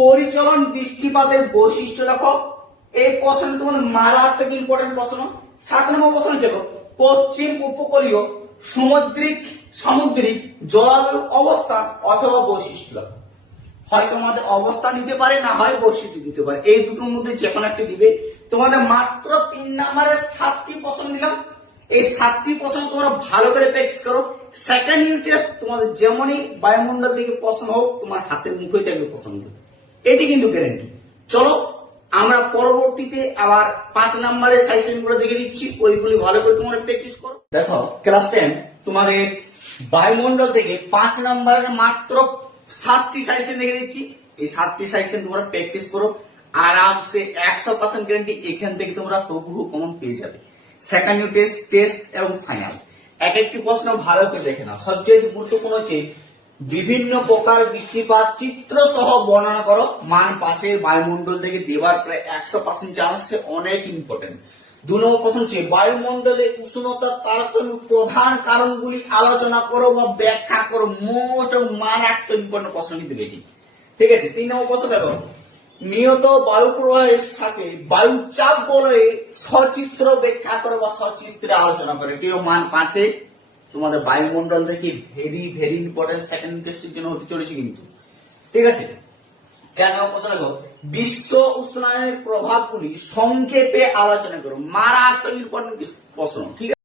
পরিচলন দৃষ্টিপাতের বৈশিষ্ট্য লেখো। এই প্রশ্ন তোমাদের মারাত্মক ইম্পর্টেন্ট প্রশ্ন। 7 নম্বর প্রশ্ন দেখো, পশ্চিম উপকূলীয় সামুদ্রিক জলবায়ু অবস্থান অথবা বৈশিষ্ট্য লেখো। হয় তোমাদের অবস্থান দিতে পারে, না হয় বৈশিষ্ট্য দিতে পারে, এই দুটোর মধ্যে যে কোনো একটা দিবে। তোমাদের মাত্র 3 নম্বরের 7টি প্রশ্ন দিলাম। এই 7টি প্রশ্ন তোমরা ভালো করে প্র্যাকটিস করো। সেকেন্ড ইউনিট টেস্ট তোমাদের যেমনই বায়ুমণ্ডল থেকে প্রশ্ন হোক, তোমার হাতের মুখেই থাকবে প্রশ্নগুলো, এটি কিন্তু গ্যারান্টি। চলো আমরা পরবর্তীতে আবার 5 নম্বরের সাজেশন গুলো দেখে দিচ্ছি, ওইগুলি ভালো করে তোমরা প্র্যাকটিস করো। দেখো ক্লাস 10 তোমাদের বায়ুমণ্ডল থেকে 5 নম্বরের মাত্র 7টি সাজেশন দেখে দিচ্ছি। এই 7টি সাজেশন তোমরা প্র্যাকটিস করো আরামসে, 100% গ্যারান্টি এখান থেকে তোমরা হুবহু কমন পেয়ে যাবে। সেকেন্ড ইউনিট টেস্ট এবং ফাইনাল এক একটি প্রশ্ন ভালো করে দেখে নাও। সবচেয়ে গুরুত্বপূর্ণ হচ্ছে বিভিন্ন প্রকার বৃষ্টিপাত চিত্র সহ বর্ণনা করো। মান পাশের বায়ুমণ্ডল থেকে দেওয়ার প্রায় 100% চান্স, অনেক ইম্পর্টেন্ট। 2 নম্বর প্রশ্ন হচ্ছে বায়ুমণ্ডলে উষ্ণতার তারতম্য প্রধান কারণগুলি আলোচনা করো বা ব্যাখ্যা করো। মোস্ট এবং মারাত্মক ইম্পর্টেন্ট প্রশ্ন কিন্তু এটি, ঠিক আছে। 3 নম্বর প্রশ্ন দেখো, নিয়ত বায়ু প্রবাহের সাথে বায়ু চাপ বলয়ে সচিত্র ব্যাখ্যা করো বা সচিত্রে আলোচনা করো। এটিও মান 5-এ তোমাদের বায়ুমণ্ডল থেকে ভেরি ভেরি ইম্পর্টেন্ট সেকেন্ড টেস্টের জন্য হতে চলেছে কিন্তু, ঠিক আছে। 4 নম্বর প্রশ্ন দেখো, বিশ্ব উষ্ণায়নের প্রভাবগুলি সংক্ষেপে আলোচনা করো। মারাত্মক ইম্পর্টেন্ট প্রশ্ন, ঠিক আছে।